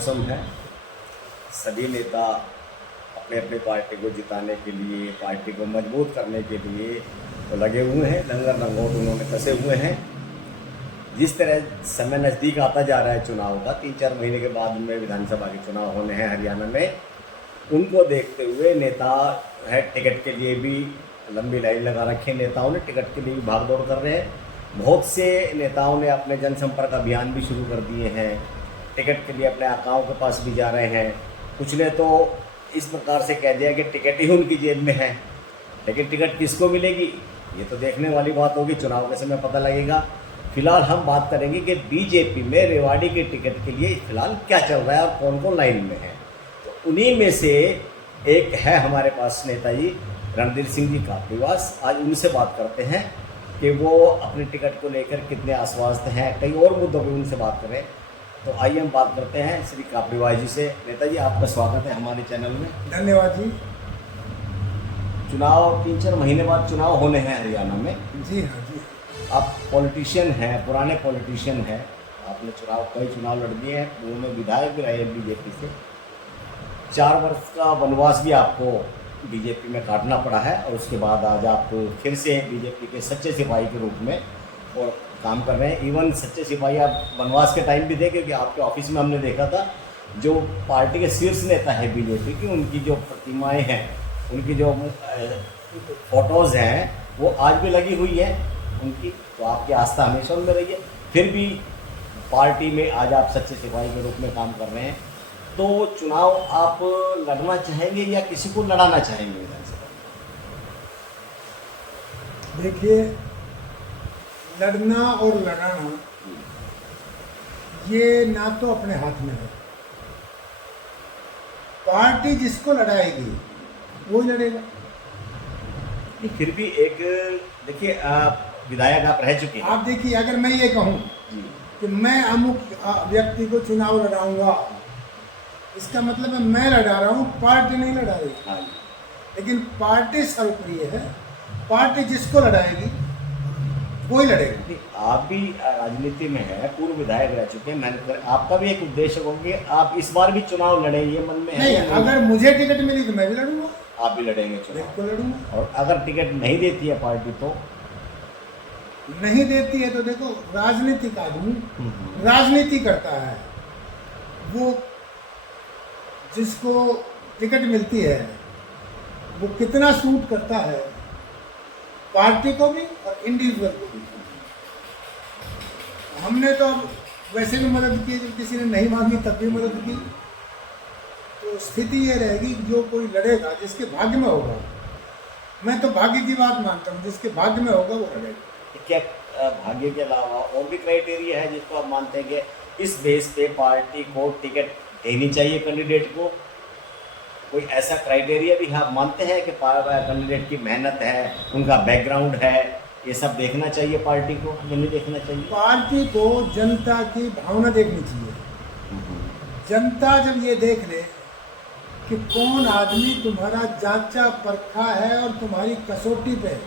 मौसम है। सभी नेता अपने अपने पार्टी को जिताने के लिए, पार्टी को मजबूत करने के लिए तो लगे हुए हैं। लंगर लंगोट उन्होंने कसे हुए हैं। जिस तरह समय नज़दीक आता जा रहा है चुनाव का, 3-4 महीने के बाद में विधानसभा के चुनाव होने हैं हरियाणा में, उनको देखते हुए नेता है टिकट के लिए भी लंबी लाइन लगा रखी है। नेताओं ने टिकट के लिए भी भाग दौड़ कर रहे हैं। बहुत से नेताओं ने अपने जनसंपर्क अभियान भी शुरू कर दिए हैं। टिकट के लिए अपने आकाओं के पास भी जा रहे हैं। कुछ ने तो इस प्रकार से कह दिया कि टिकट ही उनकी जेब में है। लेकिन टिकट किसको मिलेगी, ये तो देखने वाली बात होगी, चुनाव के समय पता लगेगा। फिलहाल हम बात करेंगे कि बीजेपी में रेवाड़ी के टिकट के लिए फिलहाल क्या चल रहा है और कौन कौन लाइन में है। तो उन्हीं में से एक है हमारे पास नेताजी रणधीर सिंह जी कापड़ीवास। आज उनसे बात करते हैं कि वो अपने टिकट को लेकर कितने आश्वस्त हैं। कई और मुद्दों पर उनसे बात करें। तो आइए हम बात करते हैं श्री कापड़ीवास जी से। नेताजी, आपका स्वागत है हमारे चैनल में। धन्यवाद जी। चुनाव 3-4 महीने बाद चुनाव होने हैं हरियाणा में। जी हाँ जी। आप पॉलिटिशियन हैं, पुराने पॉलिटिशियन हैं। आपने कई चुनाव लड़ दिए हैं, पूर्व में विधायक भी रहे बीजेपी से। 4 वर्ष का वनवास भी आपको बीजेपी में काटना पड़ा है और उसके बाद आज आप फिर से बीजेपी के सच्चे सिपाही के रूप में और काम कर रहे हैं। इवन सच्चे सिपाही आप वनवास के टाइम भी थे, क्योंकि आपके ऑफिस में हमने देखा था जो पार्टी के शीर्ष नेता है बीजेपी की, उनकी जो प्रतिमाएं हैं, उनकी जो फोटोज़ हैं, वो आज भी लगी हुई है उनकी। तो आपकी आस्था हमेशा उनमें रही है। फिर भी पार्टी में आज आप सच्चे सिपाही के रूप में काम कर रहे हैं। तो चुनाव आप लड़ना चाहेंगे या किसी को लड़ाना चाहेंगे विधानसभा? देखिए, लड़ना और लड़ाना ये ना तो अपने हाथ में है। पार्टी जिसको लड़ाएगी वो ही लड़ेगा। फिर भी एक देखिए, आप विधायक आप रह चुके हैं। आप देखिए, अगर मैं ये कहूँ कि मैं अमुक व्यक्ति को चुनाव लड़ाऊंगा, इसका मतलब है मैं लड़ा रहा हूँ, पार्टी नहीं लड़ा रही। हाँ। लेकिन पार्टी सर्वप्रिय है। पार्टी जिसको लड़ाएगी वही लड़ेगा। आप भी राजनीति में है, पूर्व विधायक रह चुके हैं। आपका भी एक उद्देश्य होगा कि आप इस बार भी चुनाव लड़ें, ये मन में नहीं, है? अगर मुझे टिकट मिली तो मैं भी लड़ूंगा। आप भी लड़ेंगे चुनाव? बिल्कुल लड़ूंगा। और अगर टिकट नहीं देती है पार्टी तो? नहीं देती है तो देखो, राजनीतिक आदमी राजनीति करता है। वो जिसको टिकट मिलती है वो कितना सूट करता है पार्टी को भी और इंडिविजुअल को भी। हमने तो वैसे भी मदद की, जब किसी ने नहीं मांगी तब भी मदद की। तो स्थिति ये रहेगी, जो कोई लड़ेगा जिसके भाग्य में होगा। मैं तो भाग्य की बात मानता हूँ, जिसके भाग्य में होगा वो लड़ेगा। क्या भाग्य के अलावा और भी क्राइटेरिया है जिसको आप मानते हैं कि इस बेस पे पार्टी को टिकट देनी चाहिए कैंडिडेट को? कोई ऐसा क्राइटेरिया भी आप मानते हैं कि कैंडिडेट की मेहनत है, उनका बैकग्राउंड है, ये सब देखना चाहिए पार्टी को या नहीं देखना चाहिए? पार्टी को जनता की भावना देखनी चाहिए। जनता जब ये देख ले कि कौन आदमी तुम्हारा जांचा परखा है और तुम्हारी कसौटी पे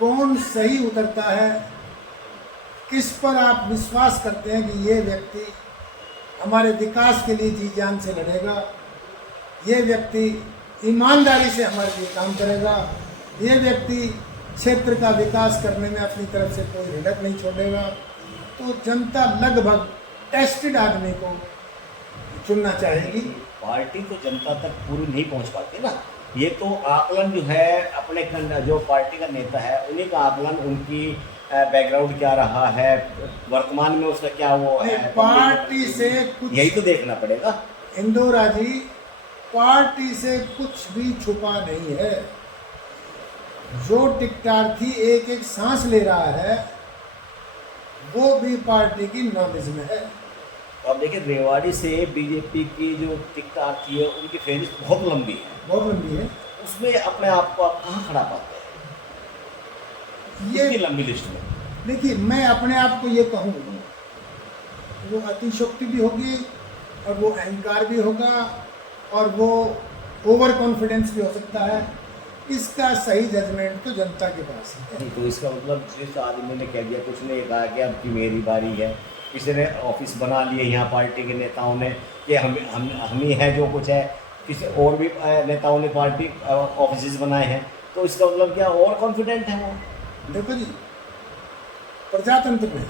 कौन सही उतरता है, किस पर आप विश्वास करते हैं कि ये व्यक्ति हमारे विकास के लिए जी जान से लड़ेगा, ये व्यक्ति ईमानदारी से हमारे लिए काम करेगा, ये व्यक्ति क्षेत्र का विकास करने में अपनी तरफ से कोई हिड़क नहीं छोड़ेगा, तो जनता लगभग टेस्टेड आदमी को चुनना चाहेगी। पार्टी तो जनता तक पूरी नहीं पहुंच पाती ना। ये तो आकलन जो है अपने जो पार्टी का नेता है उन्हीं का आकलन, उनकी बैकग्राउंड क्या रहा है, वर्तमान में उसका क्या वो है, पार्टी से कुछ यही तो देखना पड़ेगा। इंदौरा जी, पार्टी से कुछ भी छुपा नहीं है। जो टिकटार्थी एक एक सांस ले रहा है वो भी पार्टी की नॉलेज में है। अब देखिए, रेवाड़ी से बीजेपी की जो टिकटार्थी है उनकी फहरिस्त बहुत लंबी है। बहुत लंबी है। उसमें अपने आप को आप कहाँ खड़ा पाते हैं ये लंबी लिस्ट में? देखिए, मैं अपने आप को ये कहूँ, वो अतिशोक्ति भी होगी और वो अहंकार भी होगा और वो ओवर कॉन्फिडेंस भी हो सकता है। इसका सही जजमेंट तो जनता के पास है। तो इसका मतलब जिस आदमी ने कह दिया, कुछ ने कहा कि अब की मेरी बारी है, किसी ने ऑफिस बना लिए यहाँ पार्टी के नेताओं ने कि हम ही हैं जो कुछ है, किसी और भी नेताओं ने पार्टी ऑफिस बनाए हैं, तो इसका मतलब क्या और कॉन्फिडेंट है वो। देखो जी, प्रजातंत्र में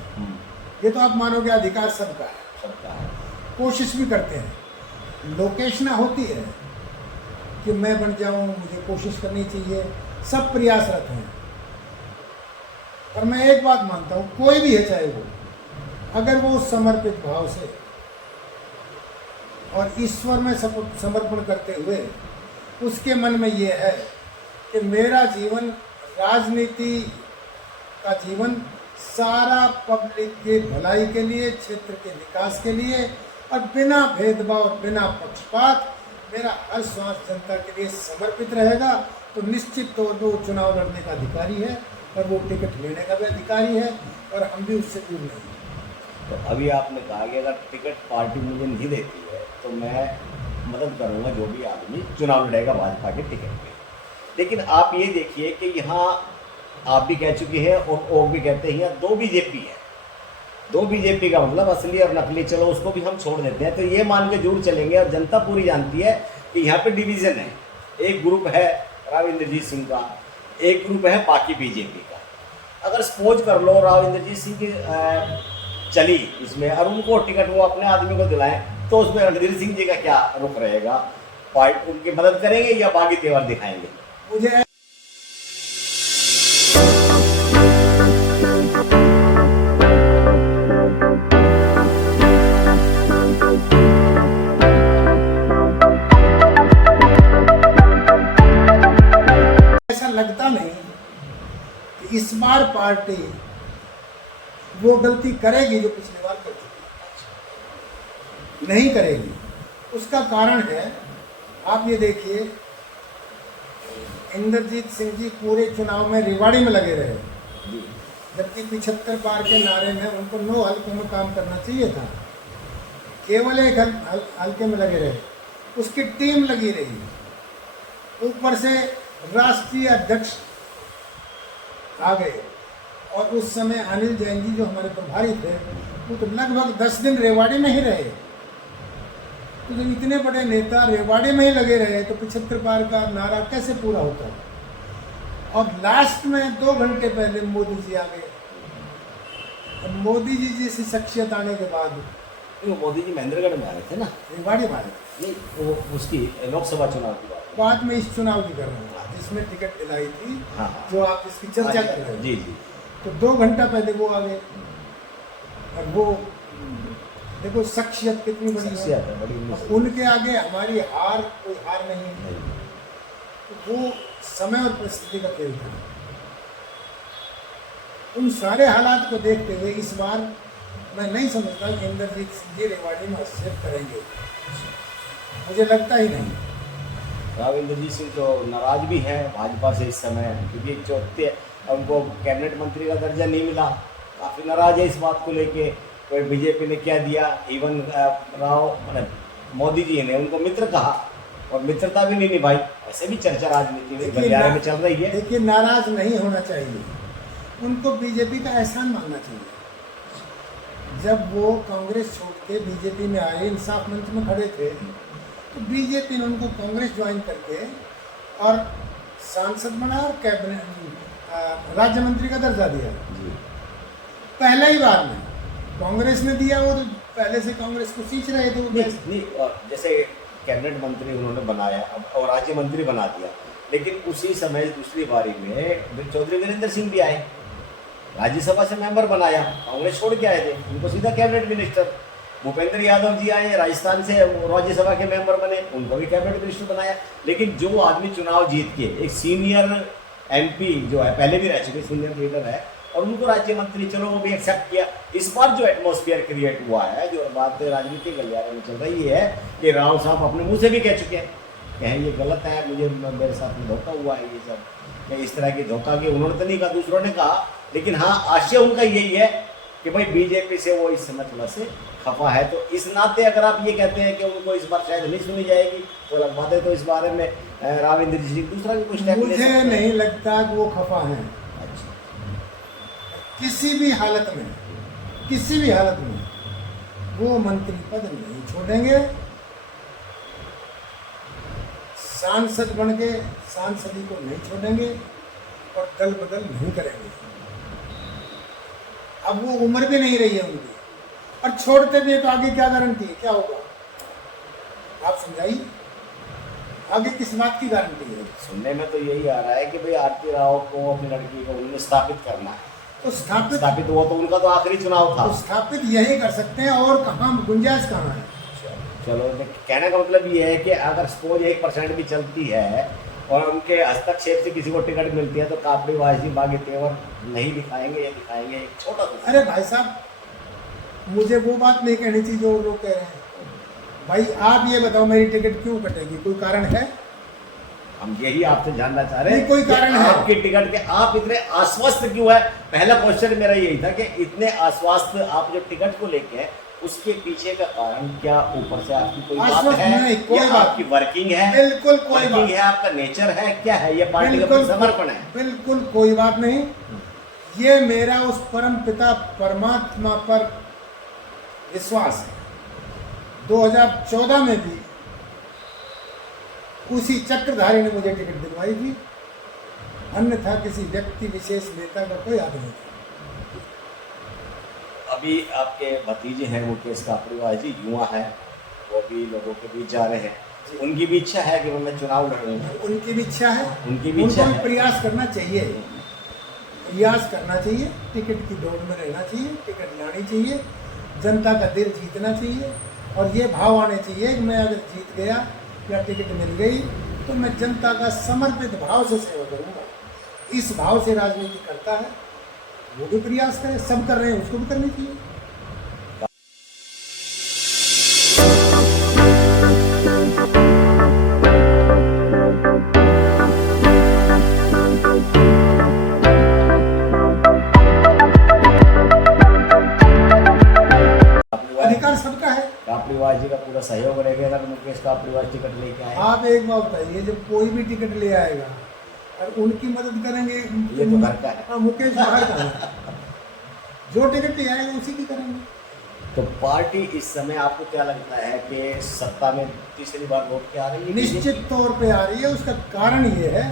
ये तो आप मानोगे अधिकार सबका है, सबका है। कोशिश भी करते हैं, लोकेशना होती है कि मैं बन जाऊं, मुझे कोशिश करनी चाहिए, सब प्रयासरत हैं। पर मैं एक बात मानता हूं, कोई भी है चाहे वो, अगर वो समर्पित भाव से और ईश्वर में समर्पण करते हुए उसके मन में ये है कि मेरा जीवन, राजनीति का जीवन सारा पब्लिक के भलाई के लिए, क्षेत्र के विकास के लिए, और बिना भेदभाव, बिना पक्षपात मेरा हर श्वास जनता के लिए समर्पित रहेगा, तो निश्चित तौर पर वो चुनाव लड़ने का अधिकारी है और वो टिकट लेने का भी अधिकारी है, और हम भी उससे दूर नहीं। तो अभी आपने कहा कि अगर टिकट पार्टी मुझे नहीं देती है तो मैं मदद करूंगा जो भी आदमी चुनाव लड़ेगा भाजपा के टिकट पे। लेकिन आप ये देखिए कि यहाँ आप भी कह चुके हैं और भी कहते हैं, यहाँ दो बीजेपी है। दो बीजेपी का मतलब असली और नकली, चलो उसको भी हम छोड़ देते हैं, तो ये मान के जरूर चलेंगे, और जनता पूरी जानती है कि यहाँ पे डिवीज़न है। एक ग्रुप है राव इंद्रजीत सिंह का, एक ग्रुप है बाकी बीजेपी का। अगर सपोज कर लो राव इंद्रजीत सिंह की चली इसमें और उनको टिकट वो अपने आदमी को दिलाएं, तो उसमें रणधीर सिंह जी का क्या रुख रहेगा? पार्टी उनकी मदद करेंगे या बागी तेवर दिखाएंगे? मुझे ऐसा लगता नहीं कि इस बार पार्टी वो गलती करेगी जो पिछली बार कर चुकी, नहीं करेगी। उसका कारण है, आप ये देखिए, इंद्रजीत सिंह जी पूरे चुनाव में रेवाड़ी में लगे रहे, जबकि 75 पार के नारे में उनको 9 हल्कों में काम करना चाहिए था, केवल एक हल्के में लगे रहे। उसकी टीम लगी रही, ऊपर से राष्ट्रीय अध्यक्ष आ गए, और उस समय अनिल जैन जी जो हमारे प्रभारी थे, वो तो लगभग 10 दिन रेवाड़ी में ही रहे। तो जब इतने बड़े नेता रेवाड़ी में ही लगे रहे तो 75 पार का नारा कैसे पूरा होता? और लास्ट में 2 घंटे पहले मोदी जी आ गए। और मोदी जी जैसी शख्सियत आने के बाद, मोदी जी महेंद्रगढ़ में आ रहे थे ना, रेवाड़ी में आ रहे थे। नहीं, वो उसकी लोकसभा चुनाव की बात, बाद में इस चुनाव की कर रहा हूँ जिसमें टिकट दिलाई थी। हाँ, जो आप इसकी चर्चा कर रहे हैं। जी जी। तो 2 घंटा पहले वो आ गए, और वो देखो शख्सियत कितनी बड़ी है, बड़ी। उनके आगे हमारी हार कोई हार नहीं है। तो वो समय और परिस्थिति का खेल था। उन सारे हालात को देखते हुए इस बार मैं नहीं समझता कि इंद्रजीत सिंह जी रेवाड़ी में हस्तक्षेप करेंगे, मुझे लगता ही नहीं। राव इंद्रजीत सिंह तो नाराज भी है भाजपा से इस समय, क्योंकि चौथे उनको कैबिनेट मंत्री का दर्जा नहीं मिला, काफ़ी नाराज है इस बात को लेके। कोई बीजेपी ने क्या दिया, इवन मोदी जी ने उनको मित्र कहा और मित्रता भी नहीं निभाई, ऐसे भी चर्चा राजनीति में गलियारे में चल रही है। देखिए, नाराज नहीं होना चाहिए, उनको बीजेपी का एहसान मानना चाहिए। जब वो कांग्रेस छोड़ के बीजेपी में आए, इंसाफ मंच में खड़े थे, तो बीजेपी ने उनको कांग्रेस ज्वाइन करके और सांसद बना और कैबिनेट राज्य मंत्री का दर्जा दिया जी। पहले ही बार में कांग्रेस ने दिया, वो तो पहले से कांग्रेस को सींच रहे थे। नहीं, जैसे कैबिनेट मंत्री उन्होंने बनाया और राज्य मंत्री बना दिया, लेकिन उसी समय दूसरी बारी में चौधरी वीरेंद्र सिंह भी आए, राज्यसभा से मेंबर बनाया, कांग्रेस छोड़ के आए थे, उनको सीधा कैबिनेट मिनिस्टर। भूपेंद्र यादव जी आए राजस्थान से, राज्यसभा के मेंबर बने, उनको भी कैबिनेट मिनिस्टर बनाया। लेकिन जो आदमी चुनाव जीत के एक सीनियर एमपी जो है, पहले भी रह चुके सीनियर लीडर है, और उनको राज्य मंत्री, चलो वो भी एक्सेप्ट किया। इस बार जो एटमॉस्फेयर क्रिएट हुआ है, जो बात राजनीति गलियारे में चल रही है, कि राव साहब अपने मुंह से भी कह चुके हैं कि ये गलत है, मुझे मेरे साथ में धोखा हुआ है, ये सब इस तरह की धोखा की उन्होंने तो नहीं कहा, दूसरों ने कहा। लेकिन हाँ, आशय उनका यही है कि भाई बीजेपी से वो इस समय थोड़ा से खफा है। तो इस नाते अगर आप ये कहते हैं कि उनको इस बार शायद नहीं सुनी जाएगी, तो अलग बात है। तो इस बारे में राव इंद्रजीत सिंह दूसरा भी कुछ मुझे नहीं लगता कि वो खफा हैं। अच्छा, किसी भी हालत में, किसी भी हालत में वो मंत्री पद नहीं छोड़ेंगे, सांसद बन के सांसदी को नहीं छोड़ेंगे और दल बदल नहीं करेंगे। अब वो उम्र भी नहीं रही है उनकी, और छोड़ते भी तो आगे क्या गारंटी है, क्या होगा आप समझाइए, आगे किस बात की गारंटी है? सुनने में तो यही आ रहा है कि भाई आरती राव को अपनी लड़की को उन्हें स्थापित करना है। तो स्थापित हुआ तो उनका तो आखिरी चुनाव था। तो स्थापित यही कर सकते हैं, और कहाँ गुंजाइश कहाँ है? चलो, कहने का मतलब ये है कि अगर सपोज 1% भी चलती है और उनके हस्तक्षेप से किसी को टिकट मिलती है तो कापड़ीबाजी बागी तेवर नहीं दिखाएंगे या दिखाएंगे? एक छोटा सा। अरे भाई साहब, मुझे वो बात नहीं कहनी चाहिए जो लोग कह रहे हैं। भाई आप ये बताओ, मेरी टिकट क्यों कटेगी? कोई कारण है? हम यही आपसे जानना चाह रहे हैं। कोई कारण है? आपकी टिकट के आप इतने आश्वस्त क्यों है? पहला क्वेश्चन मेरा यही था कि इतने आश्वस्त आप जो टिकट को लेके हैं, उसके पीछे का कारण क्या? ऊपर से आपकी कोई बात है? कोई बात आपकी वर्किंग है? बिल्कुल कोई वर्किंग बात है, आपका नेचर है, क्या है? ये पार्टी का समर्पण है? बिल्कुल कोई बात नहीं। ये मेरा उस परम पिता परमात्मा पर विश्वास है। 2014 में भी उसी चक्रधारी ने मुझे टिकट दिलवाई थी, अन्यथा किसी व्यक्ति विशेष नेता का कोई हाथ नहीं था। अभी आपके भतीजे हैं मुकेश कापड़ीबाजी, युवा है, वो भी लोगों के बीच जा रहे हैं, उनकी भी इच्छा है कि मैं चुनाव लड़ूं। उनकी भी इच्छा है, उनकी भी इच्छा है। प्रयास करना चाहिए, प्रयास करना चाहिए, टिकट की दौड़ में रहना चाहिए, टिकट लानी चाहिए, जनता का दिल जीतना चाहिए, और ये भाव आने चाहिए कि मैं अगर जीत गया या टिकट मिल गई तो मैं जनता का समर्पित भाव से सेवा करूंगा। इस भाव से राजनीति करता है, वो भी प्रयास करे, सब कर रहे हैं, उसको भी करनी चाहिए। अधिकार सबका है। कापड़ीबाजी का पूरा सहयोग रहेगा अगर मुकेश कापड़ीबाजी टिकट लेके आए। आप एक बात बताइए, जब कोई भी टिकट ले आएगा और उनकी मदद करेंगे, ये तो घर का है। मुकेश बाहर का है, जो टिकट ले आएगा उसी की करेंगे। तो पार्टी इस समय आपको क्या लगता है कि सत्ता में तीसरी बार वोट के आ रही है? निश्चित तौर पे आ रही है। उसका कारण ये है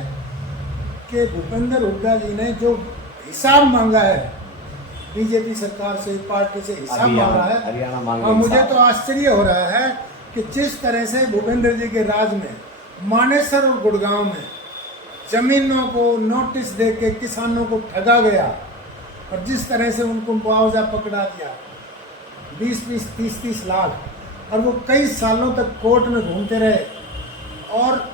कि भूपेंद्र हुड्डा जी ने जो हिसाब मांगा है बीजेपी सरकार से, पार्टी से हिसाब मांगा है, हरियाणा मांग, और मुझे तो आश्चर्य हो रहा है कि जिस तरह से भूपेंद्र जी के राज में मानेसर और गुड़गांव में जमीनों को नोटिस दे के किसानों को ठगा गया, और जिस तरह से उनको मुआवजा पकड़ा दिया 20-20, 30-30 लाख, और वो कई सालों तक कोर्ट में घूमते रहे और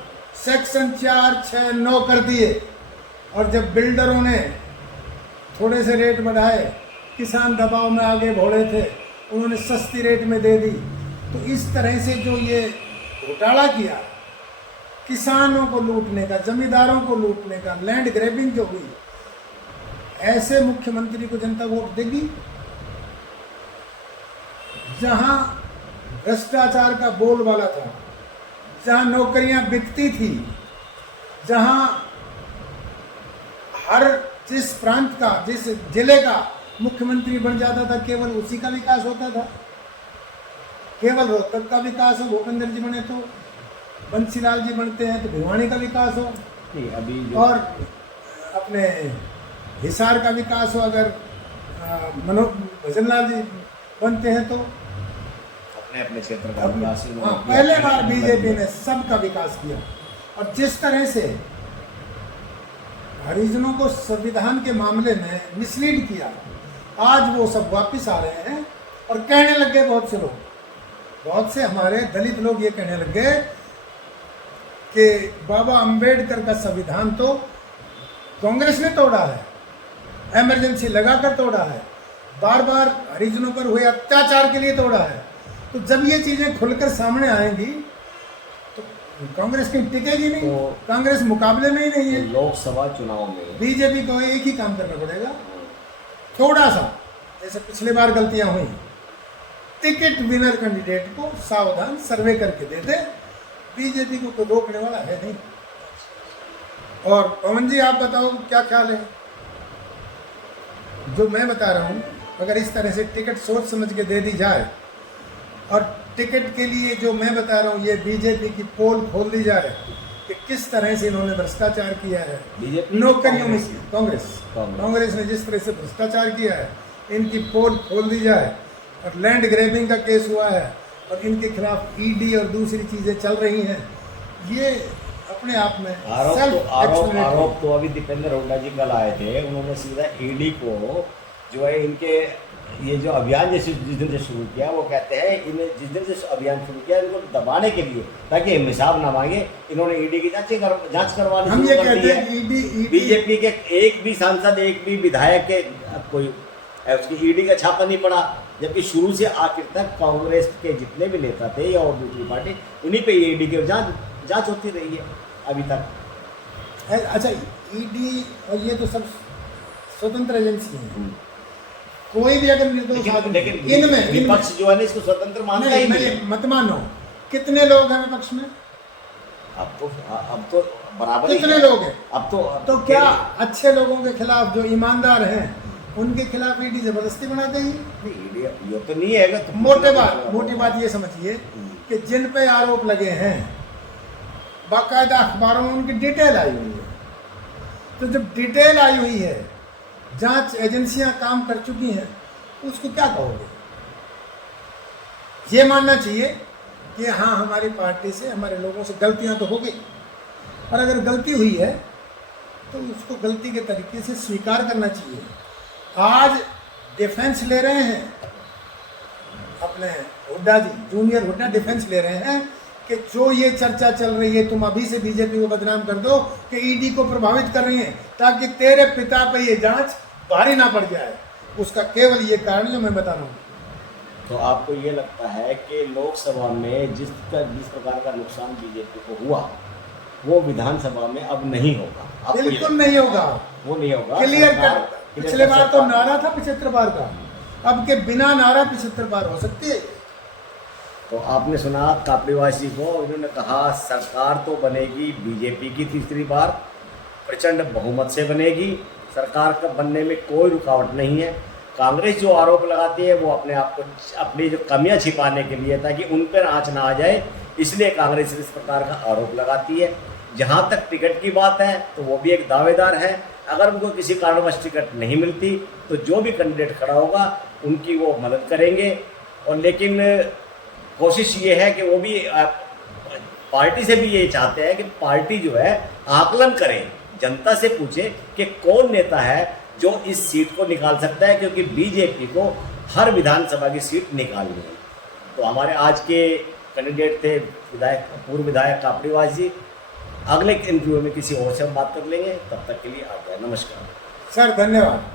सेक्शन 4, 6, 9 कर दिए, और जब बिल्डरों ने थोड़े से रेट बढ़ाए, किसान दबाव में आगे बढ़े थे, उन्होंने सस्ती रेट में दे दी। तो इस तरह से जो ये घोटाला किया, किसानों को लूटने का, जमींदारों को लूटने का, लैंड ग्रैबिंग जो हुई, ऐसे मुख्यमंत्री को जनता वोट देगी? जहां भ्रष्टाचार का बोलबाला था, जहां नौकरियां बिकती थी, जहां हर जिस प्रांत का, जिस जिले का मुख्यमंत्री बन जाता था, केवल उसी का विकास होता था। केवल रोहतक का विकास हो भूपेंद्र जी बने तो, बंसीलाल जी बनते हैं तो भिवानी का विकास हो, अभी और अपने हिसार का विकास हो, अगर भजन लाल जी बनते हैं तो अपने अपने क्षेत्र का विकास। पहले बार बीजेपी ने सबका विकास किया। और जिस तरह से हरिजनों को संविधान के मामले में मिसलीड किया, आज वो सब वापस आ रहे हैं और कहने लग गए, बहुत से लोग, बहुत से हमारे दलित लोग ये कहने लग गए कि बाबा अंबेडकर का संविधान तो कांग्रेस ने तोड़ा है, इमरजेंसी लगाकर तोड़ा है, बार बार हरिजनों पर हुए अत्याचार के लिए तोड़ा है। तो जब ये चीजें खुलकर सामने आएंगी तो कांग्रेस कहीं टिकेगी नहीं, तो कांग्रेस मुकाबले में ही नहीं है। लोकसभा चुनाव में बीजेपी को एक ही काम करना पड़ेगा, थोड़ा सा, जैसे पिछले बार गलतियां हुई, टिकट विनर कैंडिडेट को सावधान सर्वे करके दे दे, बीजेपी को तो रोकने वाला है नहीं। और पवन जी आप बताओ क्या ख्याल है? जो मैं बता रहा हूं, अगर इस तरह से टिकट सोच समझ के दे दी जाए और टिकट के लिए जो मैं बता रहा हूँ, ये बीजेपी की पोल खोल दी जाए कि किस तरह से इन्होंने भ्रष्टाचार किया है बीजेपी नौकरियों में। कांग्रेस कांग्रेस ने जिस तरह से भ्रष्टाचार किया है, इनकी पोल खोल दी जाए। और लैंड ग्रैबिंग का केस हुआ है और इनके खिलाफ ईडी और दूसरी चीज़ें चल रही हैं। ये अपने आप में आरोप तो अभी दीपेंद्र हुड्डा जी कल आए थे, उन्होंने सीधा ईडी को जो है इनके ये जो अभियान जैसे जिस दिन से शुरू किया, वो कहते हैं इन्हें जिस दिन से अभियान शुरू किया इनको दबाने के लिए, ताकि हिसाब ना मांगे, इन्होंने ईडी की जांच करवानी हम शुरू ये कर दी कहते है। हैं ईडी बीजेपी के एक भी सांसद, एक भी विधायक के कोई उसकी ईडी का छापा नहीं पड़ा, जबकि शुरू से आखिर तक कांग्रेस के जितने भी नेता थे या और दूसरी पार्टी, उन्हीं पे ईडी की जांच होती रही है अभी तक। अच्छा, ईडी और ये तो सब स्वतंत्र एजेंसी हैं। कोई भी अगर निर्दोष आदमी इनमें विपक्ष जो है ना इसको स्वतंत्र मानता ही नहीं है। मत मानो, कितने लोग हैं विपक्ष में? अब तो बराबर कितने लोग हैं? अब तो क्या अच्छे लोगों के खिलाफ, जो ईमानदार हैं, उनके खिलाफ ईडी जबरदस्ती बना देगी? ये तो नहीं है। तो मोटी बात ये समझिए कि जिन पे आरोप लगे हैं, बाकायदा अखबारों में उनकी डिटेल आई हुई है। तो जब डिटेल आई हुई है, जांच एजेंसियां काम कर चुकी हैं, उसको क्या कहोगे? ये मानना चाहिए कि हाँ, हमारी पार्टी से, हमारे लोगों से गलतियां तो हो गई, और अगर गलती हुई है तो उसको गलती के तरीके से स्वीकार करना चाहिए। आज डिफेंस ले रहे हैं अपने हुड्डा जी, जूनियर हुड्डा डिफेंस ले रहे हैं कि जो ये चर्चा चल रही है, तुम अभी से बीजेपी को बदनाम कर दो कि ईडी को प्रभावित कर रही है, ताकि तेरे पिता पे ये जांच भारी ना पड़ जाए। उसका केवल ये कारण जो मैं बता रहा हूँ। तो आपको ये लगता है कि लोकसभा में जिस प्रकार का नुकसान बीजेपी को हुआ, वो विधानसभा में अब नहीं होगा? बिल्कुल नहीं होगा, वो नहीं होगा। Clear cut. पिछले बार तो नारा था 75 बार का, अब के बिना नारा 75 बार हो सकती है। तो आपने सुना कापड़ीवासी को, उन्होंने कहा सरकार तो बनेगी बीजेपी की तीसरी बार, प्रचंड बहुमत से बनेगी, सरकार का बनने में कोई रुकावट नहीं है। कांग्रेस जो आरोप लगाती है वो अपने आप को, अपनी जो कमियां छिपाने के लिए, ताकि उन पर आँच ना आ जाए, इसलिए कांग्रेस इस प्रकार का आरोप लगाती है। जहाँ तक टिकट की बात है तो वो भी एक दावेदार है। अगर उनको किसी कारणवश टिकट नहीं मिलती तो जो भी कैंडिडेट खड़ा होगा उनकी वो मदद करेंगे। और लेकिन कोशिश ये है कि वो भी पार्टी से भी ये चाहते हैं कि पार्टी जो है आकलन करे, जनता से पूछे कि कौन नेता है जो इस सीट को निकाल सकता है, क्योंकि बीजेपी को हर विधानसभा की सीट निकालनी है। तो हमारे आज के कैंडिडेट थे पूर्व विधायक कापड़ीवास जी। अगले इंटरव्यू में किसी और से हम बात कर लेंगे, तब तक के लिए आप नमस्कार सर, धन्यवाद।